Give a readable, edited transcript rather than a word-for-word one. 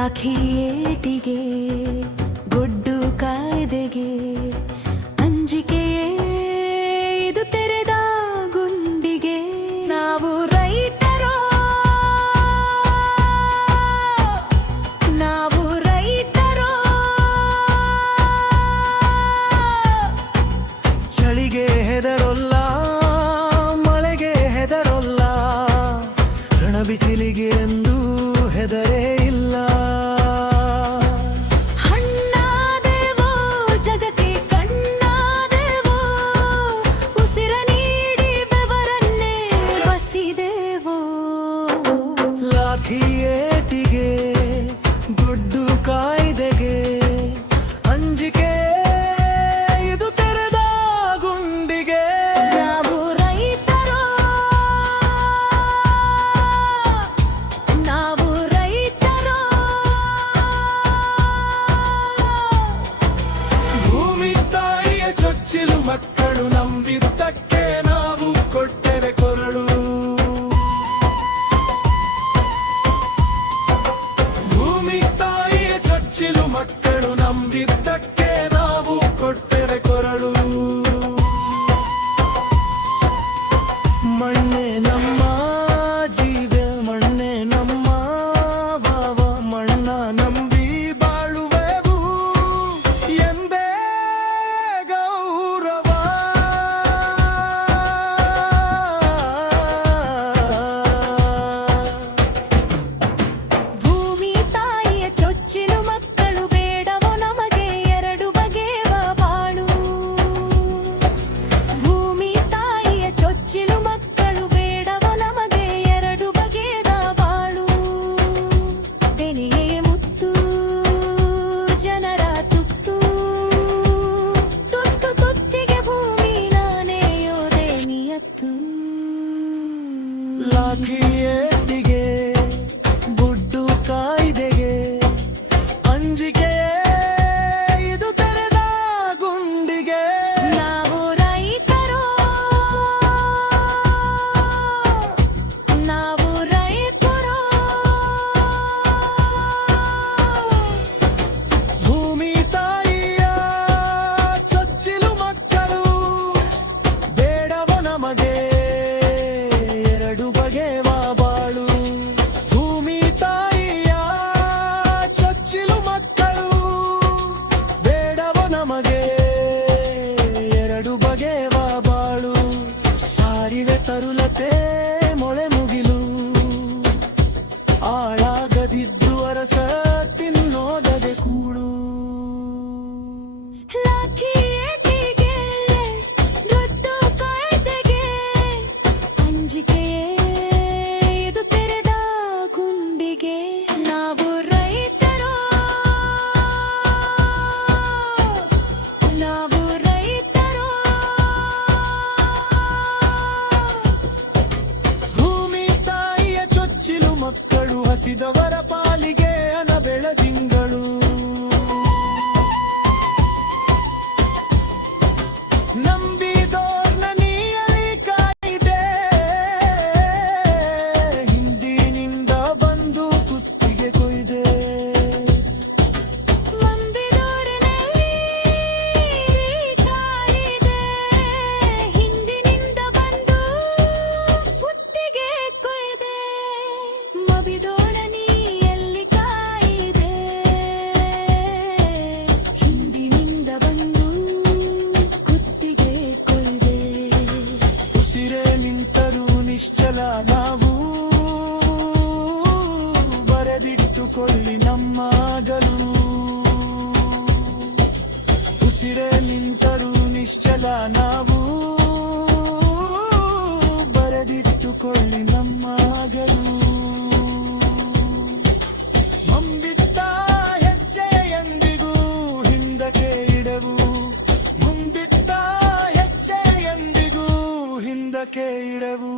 ಲಾಖಿ ಏಟಿಗೆ ಗುಡ್ಡು ಕಾಯ್ದೆಗೆ ಅಂಜಿಕೆಯೇ ಇದು ತೆರೆದ ಗುಂಡಿಗೆ. ನಾವು ರೈತರೋ, ನಾವು ರೈತರೋ, ಚಳಿಗೆ ಹೆದರೊಲ್ಲ, ಮಳೆಗೆ ಹೆದರೊಲ್ಲ, ರಣ ಬಿಸಿಲಿಗೆ ಎಂದು ಹೆದರೇ ಇಲ್ಲ. ಹಣ್ಣಾದೆವೋ ಜಗಕ್ಕೆ ಕಣ್ಣಾದೆವೋ, ಉಸಿರ ನೀಡಿ ಬೆವರನ್ನೇ ಬಸಿದೆವೋ. ಲಾಠಿ ಏಟಿಗೆ ಗುಡ್ಡು ಕಾಯ್ದೆಗೆ ಅಂಜಿಕೆ ಇದು ತೆರೆದ ಗುಂಡಿಗೆ. ನಾವು ರೈತರೋ, ನಾವು ರೈತರೋ, ಭೂಮಿ ತಾಯಿಯ ಚೊಚ್ಚಿಲು ಮಕ್ಕಳು ನಂಬಿದ್ದಕ್ಕೆ ನಾವು ಕೊಟ್ಟೆವೆ ಕೊರಳು. ಭೂಮಿ ತಾಯಿಯ ಚೊಚ್ಚಿಲು ಮಕ್ಕಳು ನಂಬಿದ್ದಕ್ಕೆ ನಾವು ಕೊಟ್ಟೆವೆ ಕೊರಳು. ಮಣ್ಣೆ ನಮ್ಮ ಜೀವ, ಮಣ್ಣೆ ನಮ್ಮ ಭಾವ, ಮಣ್ಣ ನಂಬಿ ಬಾಳುವೆವು ಎಂದೇ ಗೌರವ. ಭೂಮಿ ತಾಯಿಯ ಚೊಚ್ಚಿಲು ಮಕ್ಕಳು ಬೇಡವೋ ನಮಗೆ ಎರಡು ಬಗೆಯ ಬಾಳು. ಭೂಮಿ ತಾಯಿಯ ಚೊಚ್ಚಿಲು ಮಕ್ಕಳು ಬೇಡವೋ ನಮಗೆ ಎರಡು ಬಗೆಯ ಬಾಳು. ತೆನೆಯೇ ಮುತ್ತು ಜನರ ತುತ್ತು, ತುತ್ತು ತುತ್ತಿಗೆ ಭೂಮಿ ನಾನೇ ಯೋಧೆ ನಿಯತ್ತು. ಲಾಠಿ ಏಟಿಗೆ ಗುಡ್ಡು ಕಾಯ್ದೆಗೆ ಅಂಜಿಕೆ ಇದು ತೆರೆದ ಗುಂಡಿಗೆ. ನಾವು ರೈತರೋ, ನಾವು ರೈತರೋ, ಭೂಮಿ ತಾಯಿಯ ಚೊಚ್ಚಿಲು ಮಕ್ಕಳು ಬೇಡವ ನಮಗೆ ಎರಡು ಬಗೆವ ಬಾಳು. ಭೂಮಿ ತಾಯಿಯ ಚೊಚ್ಚಿಲು ಮಕ್ಕಳು ಬೇಡವ ನಮಗೆ ಎರಡು ಬಗೆವ ಬಾಳು. ಸಾರಿವೆ ತರುಲತೆ ಮೊಳೆ ಮುಗಿಲು, ಆಳಾಗದಿದ್ದು ಅರಸ ತಿನ್ನೋದದೆ ಕೂಳು. ಲಾಠಿ ಏಟಿಗೆ ಗುಡ್ಡು ಕಾಯ್ದೆಗೆ ಅಂಜಿಕೆಯೇ ಇದು ತೆರೆದ ಗುಂಡಿಗೆ. ನಾವು ರೈತರೋ, ನಾವು ರೈತರೋ, ಭೂಮಿ ತಾಯಿಯ ಚೊಚ್ಚಿಲು ಮಕ್ಕಳು ಹಸಿದವರ ಪಾಲಿಗೆ ಅನ ಬೆಳದಿಂಗಳು. ನಂಬಿದೋರ್ನ ನೀಯಲಿ ಕಾಯ್ದೆ, ಹಿಂದಿನಿಂದ ಬಂದು ಕುತ್ತಿಗೆ ಕೊಯ್ದೆ. ನಂಬಿದೋರನಲ್ಲಿ ಕಾಯಿದೆ, ಹಿಂದಿನಿಂದ ಬಂದು ಕುತ್ತಿಗೆ ಕೊಯ್ದೆ. ಮಬಿದೋರ ನೀಯಲ್ಲಿ ಕಾಯಿದೆ, ಹಿಂದಿನಿಂದ ಬಂದು ಕುತ್ತಿಗೆ ಕೊಯ್ದೆ. ಉಸಿರೇ ನಿಂತರೂ ನಿಶ್ಚಲ ನಾವು, ಬರೆದಿಟ್ಟುಕೊಳ್ಳಿ ನಮ್ಮ ಗೆಲುವು. ಉಸಿರೇ ನಿಂತರೂ ನಿಶ್ಚಲ ನಾವು, ಬರೆದಿಟ್ಟುಕೊಳ್ಳಿ ನಮ್ಮ ಗೆಲುವು. ಮುಂಬಿತ್ತ ಹೆಜ್ಜೆ ಎಂದಿಗೂ ಹಿಂದಕ್ಕೆ ಇಡೆವು, ಮುಂಬಿತ್ತ ಹೆಜ್ಜೆ ಎಂದಿಗೂ ಹಿಂದಕ್ಕೆ ಇಡೆವು.